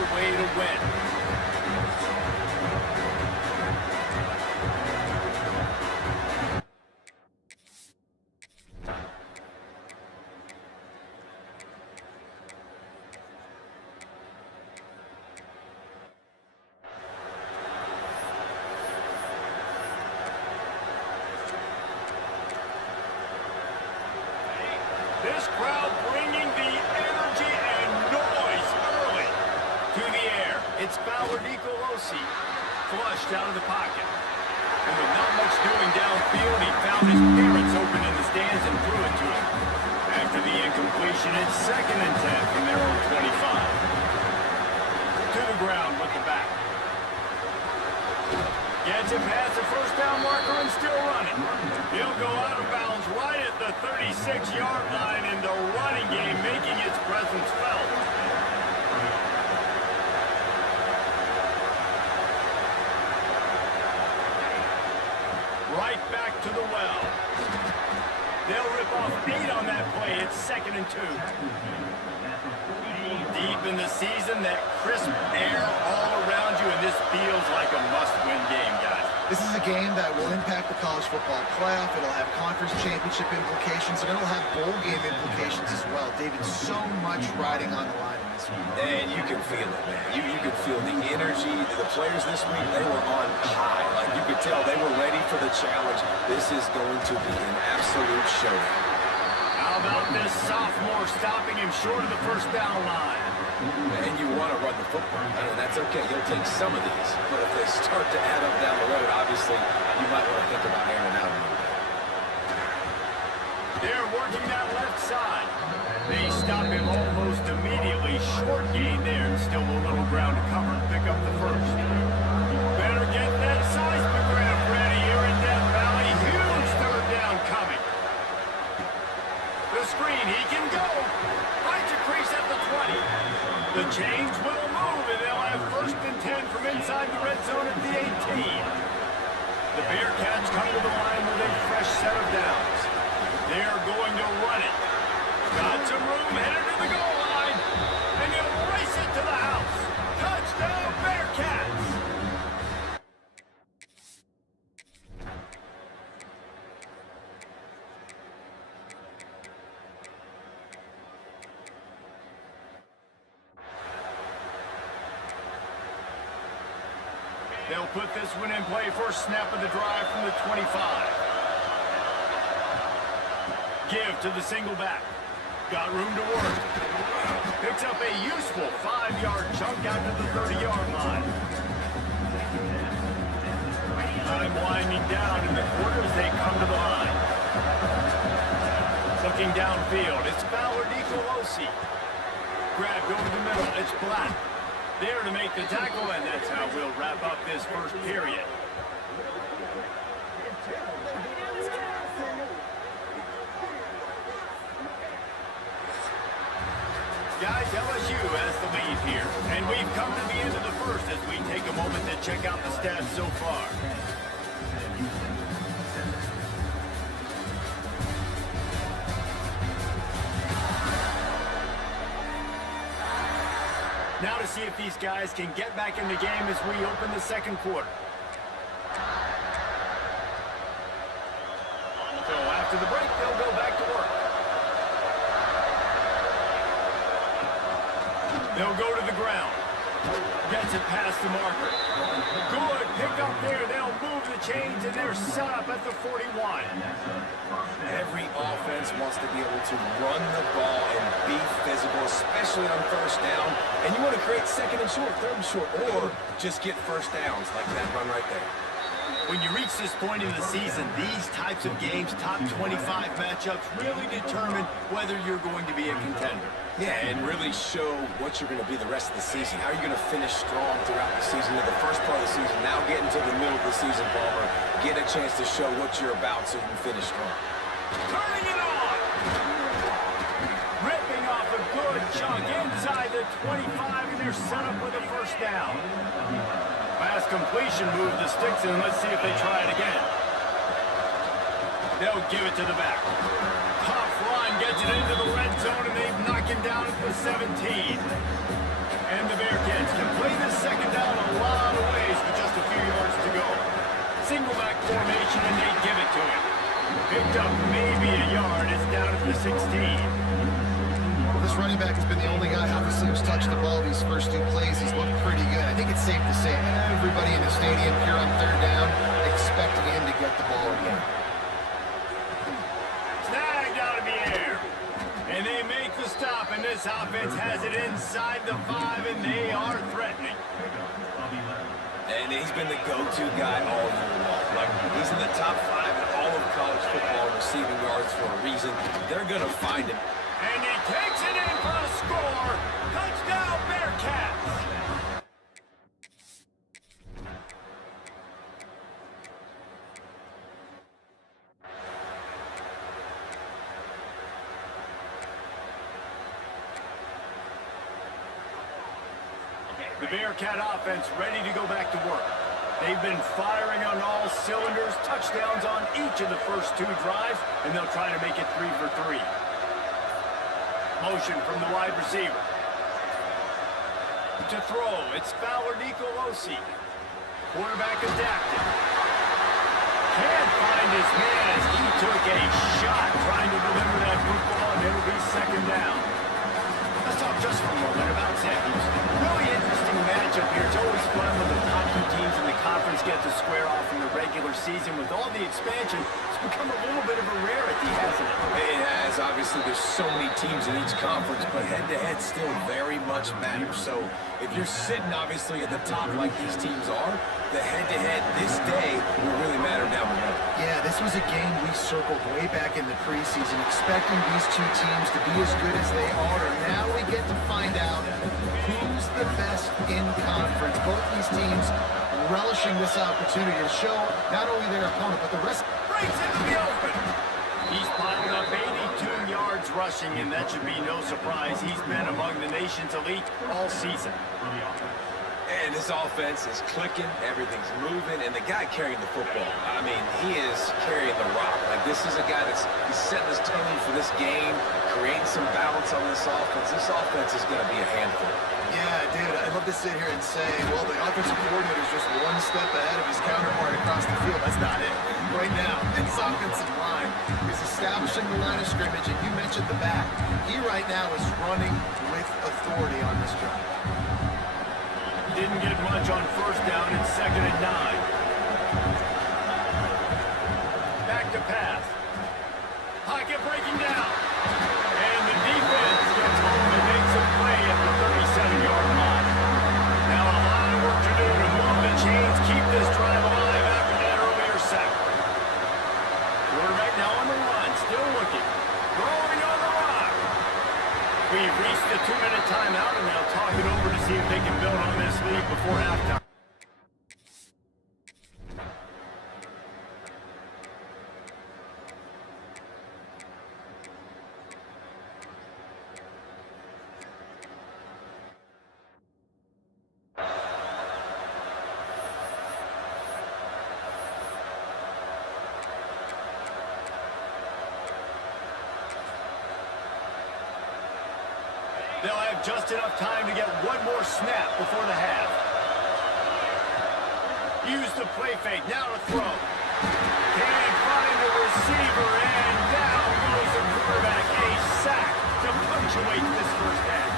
the way to win. This crowd bringing the energy and noise early to the air. It's Bauer Nicolosi, flushed out of the pocket. And with not much doing downfield, he found his parents open in the stands and threw it to him. After the incompletion, it's 2nd and 10 from their own 25. To the ground with the back. Gets it past the first down marker and still running. He'll go out of bounds right at the 36-yard line in the running game, making its presence felt. Right back to the well. They'll rip off 8 on that play. It's 2nd and 2. Deep in the season, that crisp air all around you, and this feels like a must-win game, guys. This is a game that will impact the college football playoff. It'll have conference championship implications, and it'll have bowl game implications as well. David, so much riding on the line in this one. And you can feel it, man. You can feel the energy. The players this week, they were on high. Like, you could tell they were ready for the challenge. This is going to be an absolute showdown. How about this sophomore stopping him short of the first down line? And you want to run the football, and that's okay. You'll take some of these. But if they start to add up down the road, obviously, you might want to think about airing out a little bit. They're working that left side. They stop him almost immediately. Short gain there, and still a little ground to cover and pick up the first. Better get that seismograph ready here in Death Valley. Huge 3rd down coming. The screen, he can go. Finds a crease at the 20. The chains will move, and they'll have 1st and 10 from inside the red zone at the 18. The Bearcats come to the line with a fresh set of downs. They're going to run it. Got some room, headed to the goal line, and he'll race it to the house. Touchdown, Bearcats! They'll put this one in play. First snap of the drive from the 25. Give to the single back. Got room to work. Picks up a useful 5-yard chunk out to the 30-yard line. Time winding down in the quarter as they come to the line. Looking downfield, it's Bauer Nicolosi. Grabbed over the middle, it's Black. There to make the tackle, and that's how we'll wrap up this first period. Guys, LSU has the lead here, and we've come to the end of the first as we take a moment to check out the stats so far. Now to see if these guys can get back in the game as we open the 2nd quarter. So after the break, they'll go back to work. They'll go to the ground. Gets it past the marker. Good pick up there. They'll move the chains, and they're set up at the 41. Every offense wants to be able to run the ball and be physical, especially on 1st down. And you want to create 2nd and short, 3rd and short, or just get 1st downs like that run right there. When you reach this point in the season, these types of games, top 25 matchups, really determine whether you're going to be a contender. Yeah, and really show what you're going to be the rest of the season. How are you going to finish strong throughout the season, in the first part of the season, now getting to the middle of the season, Palmer. Get a chance to show what you're about so you can finish strong. Turning it on! Ripping off a good chunk inside the 25, and they're set up with a 1st down. Pass completion, move the sticks, and let's see if they try it again. They'll give it to the back. Tough run, gets it into the red zone, and they knock him down at the 17. And the Bearcats second down a lot of ways with just a few yards to go. Single back formation, and they give it to him. Picked up maybe a yard. It's down at the 16. This running back has been the only guy obviously who's touched the ball these first 2 plays. He's looked pretty good. I think it's safe to say everybody in the stadium here on third down expecting him to get the ball again. Snagged out of the air. And they make the stop, and this offense has it inside the 5, and they are threatening. And he's been the go-to guy all year long. Like, he's in the top 5 in all of college football receiving yards for a reason. They're going to find him. And he takes it in for a score. Touchdown, Bearcats. The Bearcat offense ready to go back to work. They've been firing on all cylinders, touchdowns on each of the first 2 drives, and they'll try to make it 3 for 3. Motion from the wide receiver. To throw, it's Fowler Nicolosi. Quarterback adapted. Can't find his man as he took a shot trying to deliver that football, and it'll be second down. Let's talk just for a moment about Sam Houston. Really interesting matchup here. It's always fun when the top 2 teams in the conference get to square off in the regular season. With all the expansion, it's become a little bit of a rarity, hasn't it? It has. Obviously, there's so many teams in each conference, but head-to-head still very much matters. So if you're sitting, obviously, at the top like these teams are, the head-to-head this day will really matter down the road. Yeah, this was a game we circled way back in the preseason, expecting these 2 teams to be as good as they are. And now we get to find out who's the best in conference. Both these teams relishing this opportunity to show not only their opponent, but the rest. Breaks into the open. He's piled up 82 yards rushing, and that should be no surprise. He's been among the nation's elite all season. And his offense is clicking, everything's moving, and the guy carrying the football, I mean, he is carrying the rock. Like, this is a guy he's setting his tone for this game, creating some balance on this offense. This offense is going to be a handful. Yeah, dude, I'd love to sit here and say, well, the offensive coordinator is just one step ahead of his counterpart across the field. That's not it. Right now, this offensive line is establishing the line of scrimmage, and you mentioned the back. He right now is running with authority on this drive. Didn't get much on first down and second and 9. Back to pass. Pocket breaking down. And the defense gets home and makes a play at the 37-yard line. Now a lot of work to do to move the chains, keep this drive alive after that earlier sack. Quarterback now on the run, still looking. Throwing on the run. We've reached the 2-minute timeout, and they'll talk it over to see if they can build on this lead before halftime. They'll have just enough time to get one more snap before the half. Use the play fake, now to throw. Can't find the receiver, and down goes the quarterback. A sack to punctuate this first half.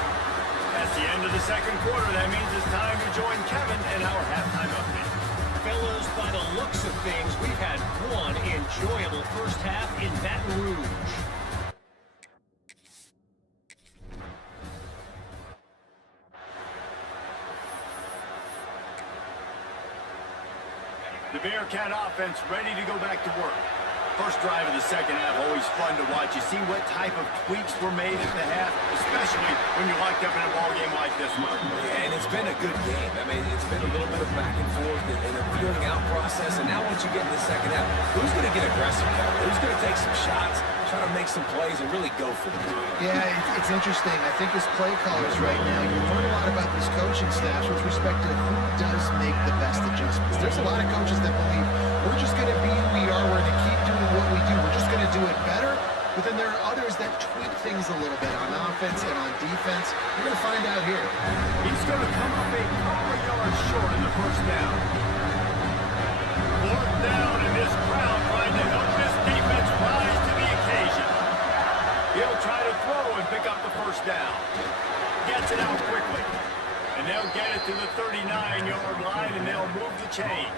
That's the end of the second quarter. That means it's time to join Kevin in our halftime update. Fellas, by the looks of things, we've had one enjoyable first half in Baton Rouge. The Bearcat offense ready to go back to work. First drive of the second half, always fun to watch. You see what type of tweaks were made at the half, especially when you're locked up in a ball game like this one. And it's been a good game. I mean, it's been a little bit of back and forth and a feeling out process. And now once you get in the second half, who's going to get aggressive now? Who's going to take some shots, try to make some plays, and really go for it? Yeah, it's interesting. I think as play callers right now, you learn a lot about these coaching staffs with respect to who does make the best adjustments. There's a lot of coaches that believe we're just going to be who we are. We're going to keep doing what we do. We're just going to do it better. but then there are others that tweak things a little bit on offense and on defense. You're going to find out here. He's going to come up a couple of yards short in the first down. Fourth down, and this crowd trying to help this defense rise to the occasion. He'll try to throw and pick up the first down. Gets it out quickly. And they'll get it to the 39-yard line, and they'll move the chains.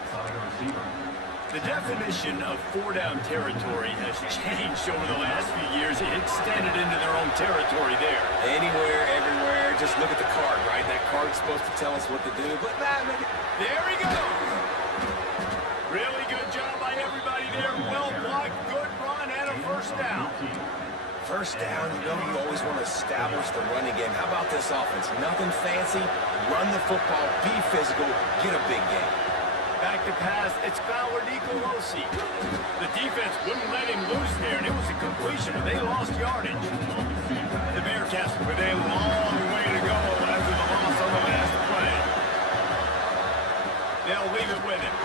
The definition of four-down territory has changed over the last few years. It extended into their own territory there. Anywhere, everywhere, just look at the card, right? That card's supposed to tell us what to do, but There he goes. Really good job by everybody there. Well blocked, good run, and a first down. first down, you know you always want to establish the running game. How about this offense? Nothing fancy. Run the football, be physical, get a big game. Back to pass, it's Fowler Nicolosi. The defense wouldn't let him loose there, and it was a completion, but they lost yardage. The Bearcats with a long way to go after the loss on the last play. They'll leave it with him.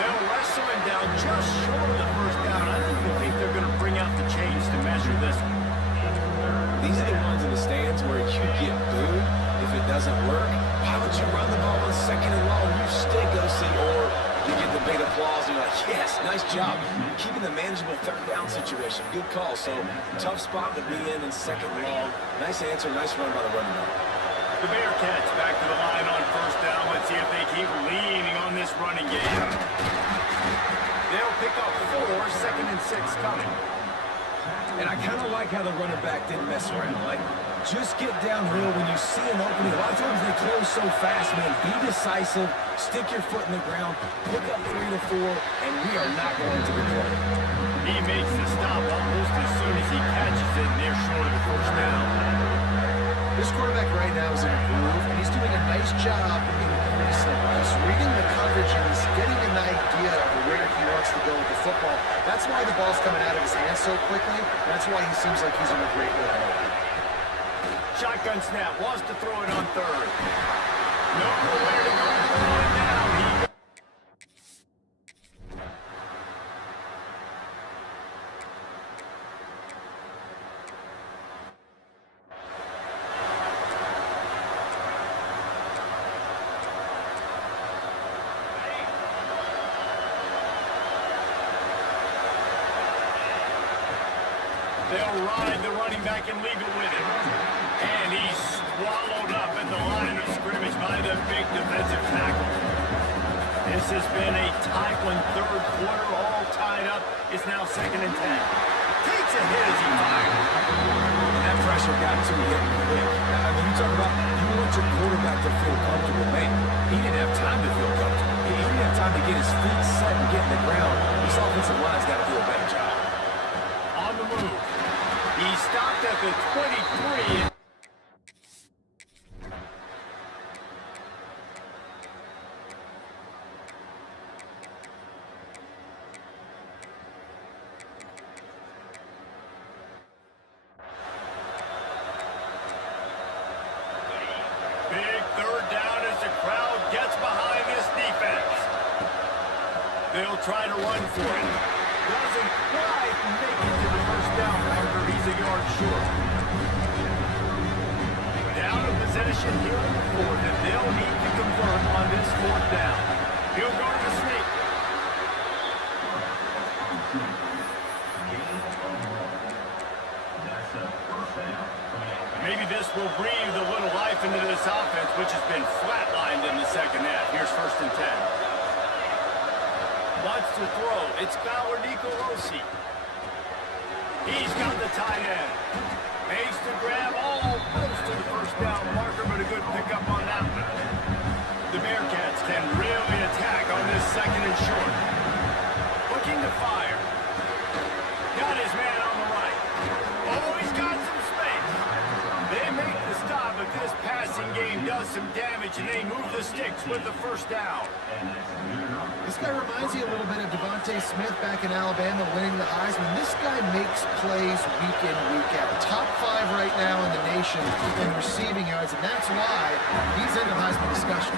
They'll wrestle him down just short of the first down. I don't even think they're going to bring out the chains to measure this one. These are the ones in the stands where you get booed if it doesn't work. Why would you run the ball on second and long? You stink, OC, or you get the big applause and you're like, yes, nice job. Keeping the manageable third down situation. Good call. So, tough spot to be in second and long. Nice answer, nice run by the running back. The Bearcats back to the line on first down. Let's see if they keep leaning on this running game. They'll pick up 4, 2nd and 6 coming. And I kind of like how the running back didn't mess around. Like, just get downhill when you see an opening. A lot of times they close so fast, man. Be decisive, stick your foot in the ground, pick up 3 to 4, and we are not going to the play. He makes the stop almost as soon as he catches it, and they're short of the first down. This quarterback right now is in a groove, and he's doing a nice job in pre-snap. He's reading the coverage, and he's getting an idea of where he wants to go with the football. That's why the ball's coming out of his hands so quickly. That's why he seems like he's in a great rhythm. Shotgun snap, wants to throw it on third. Nowhere to go on down. They'll ride the running back and leave it with him. And he's swallowed up at the line of scrimmage by the big defensive tackle. This has been a tight one, third quarter, all tied up. It's now 2nd and 10. Takes a hit as he fires. That pressure got to him quick. I mean, you talk about you want your quarterback to feel comfortable. Man, he didn't have time to feel comfortable. He didn't have time to get his feet set and get in the ground. This offensive line's got to do a better job. On the move. He stopped at the 23. Big third down as the crowd gets behind this defense. They'll try to run for it. Doesn't quite make it to the first down marker. He's a yard short. Down in possession here in the fourth, and they'll need to convert on this fourth down. He'll go to the sneak. Maybe this will breathe a little life into this offense, which has been flatlined in the second half. Here's 1st and 10. Wants to throw. It's Fowler Nicolosi. He's got the tight end. Makes the grab almost to the first down marker, but a good pickup on that one. The Bearcats can really attack on this 2nd and short. Looking to fire. Got his man on the right. Oh, he's got some space. They make the stop, but this passing game does some damage, and they move the sticks with the first down. This guy reminds you a little bit of Devontae Smith back in Alabama winning the Heisman. This guy makes plays week in, week out. Top 5 right now in the nation. production in receiving yards, and that's why he's in the Heisman discussion.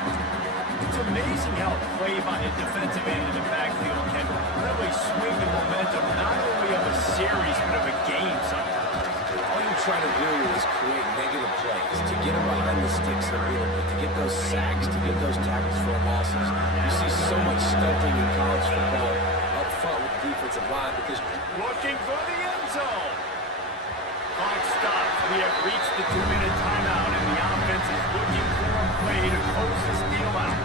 It's amazing how a play by a defensive end in the backfield can really swing the momentum not only of a series but of a game sometimes. All you're trying to do is create negative plays, to get them behind the sticks a little bit, to get those sacks, to get those tackles for losses. You see so much stunting in college football up front with the defensive line because Looking for the end zone. Clock stops. We have reached the 2-minute timeout, and the offense is looking for a play to close this deal out.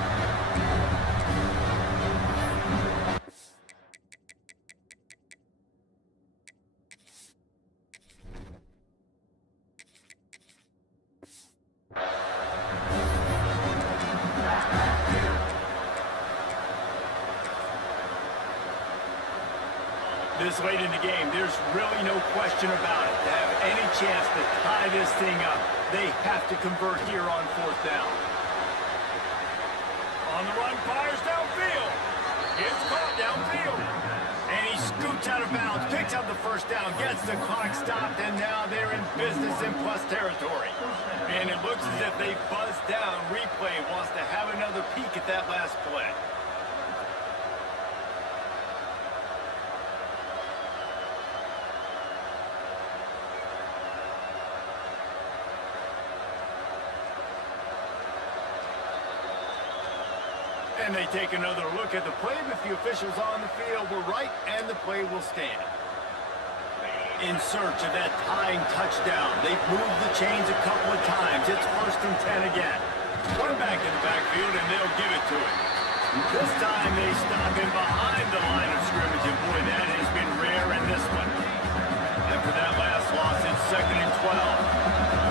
This late in the game, there's really no question about it. To have any chance to tie this thing up, they have to convert here on 4th down. On the run, fires downfield. It's caught downfield. And he scoots out of bounds, picks up the 1st down, gets the clock stopped, and now they're in business in plus territory. And it looks as if they buzzed down. Replay wants to have another peek at that last play. And they take another look at the play, but the officials on the field were right, and the play will stand. In search of that tying touchdown, they've moved the chains a couple of times. It's 1st and 10 again. One back in the backfield, and they'll give it to him. This time they stop him behind the line of scrimmage, and boy, that has been rare in this one. After that last loss, it's 2nd and 12.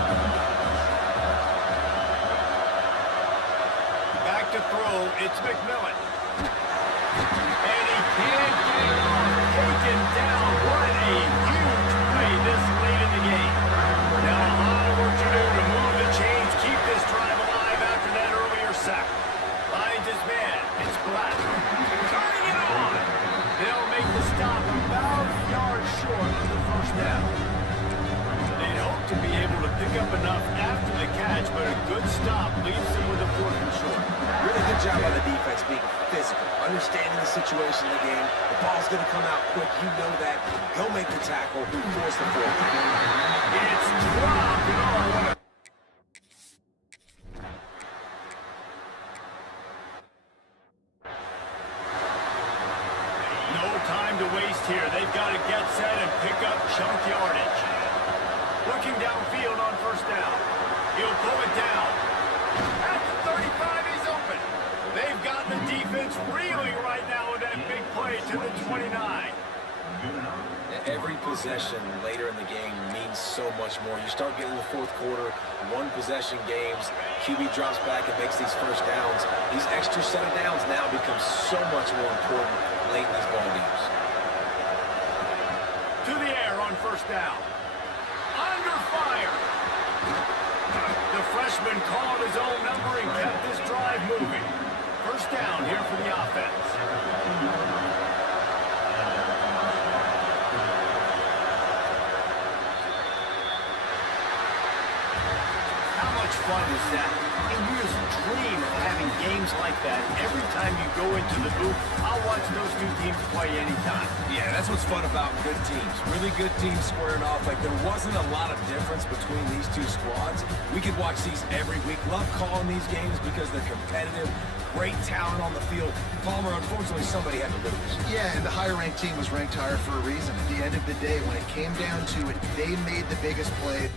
To throw, it's McMillan. And he can't get it off. Taken down. What a huge play this late in the game. Now a lot of work to do to move the chains, keep this drive alive after that earlier sack. Finds his man. It's Black. Turning it on. They'll make the stop about a yard short of the 1st down. They'd hope to be able to pick up enough after the catch, but a good stop leaves them with a 4th and short. really good job by the defense being physical, understanding the situation in the game. The ball's going to come out quick. You know that. He'll make the tackle, force the fourth. It's dropped. Oh, no time to waste here. They've got to get set and pick up chunk yardage. Looking downfield on 1st down. He'll pull it down. At the 35, he's open. They've got the defense reeling right now with that big play to the 29. Every possession later in the game means so much more. You start getting the 4th quarter, one-possession games. QB drops back and makes these 1st downs. These extra set of downs now become so much more important late in these ball games. To the air on 1st down. Under fire. The freshman called his own number and kept this drive moving. 1st down here for the offense. How much fun is that? And you just dream of having games like that. Every time you go into the booth, I'll watch those two teams play anytime. Yeah, that's what's fun about good teams. Really good teams squaring off. Like, there wasn't a lot of difference between these two squads. We could watch these every week. Love calling these games because they're competitive. Great talent on the field. Palmer, unfortunately, somebody had to lose. Yeah, and the higher-ranked team was ranked higher for a reason. At the end of the day, when it came down to it, they made the biggest play.